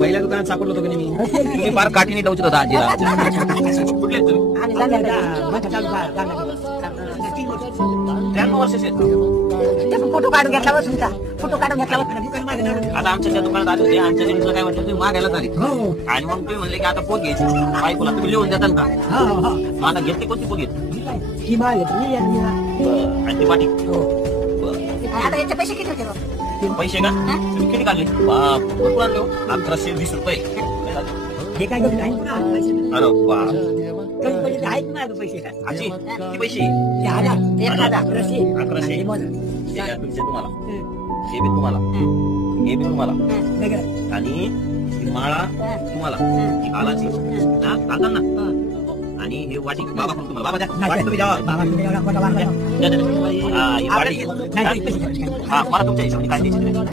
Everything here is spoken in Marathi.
पहिल्या दुकानात सापडलो होतो की नाही मी. तुम्ही फार काठीने दौचित होता आजीला. कुठले आहेत तुम्ही? 93 वर्षाचे आहेत. फोटो काढून घेतला बस तुमचा फोटो काढून घेतला आता आमच्या त्या दुकानात आले होते. आमच्या लेडीजला काय म्हटलं, तुम्ही मागायला आले आणि मग तुम्ही म्हणले की आता पोत घ्यायची. बायकोला तुम्ही लिहून देताल का? मग आता घेतली कोणती पोत घेतली? आणि ती वाटी. आता याचे पैसे किती होते बा? पैसे का? तुम्ही किती काढले? बाप, भरपूर आणले हो. 1120 रुपये. हे काय करतो आहे ना अरे बाप. आहेत ना पैसे आजी किती पैसे? 1000 1100. हे घ्या तुमचे तुम्हाला. हे बी तुम्हाला. हे बी तुम्हाला. आणि ही माळा तुम्हाला. ही हालाची ना घालताल ना. आणि हे वाटी बाबा तुम्हाला. बाबा द्या. वाटी तुम्ही द्या. द्या, द्या, द्या. हा, ही वाटी. हा, मला तुमच्या हिशोबाने काय द्यायची?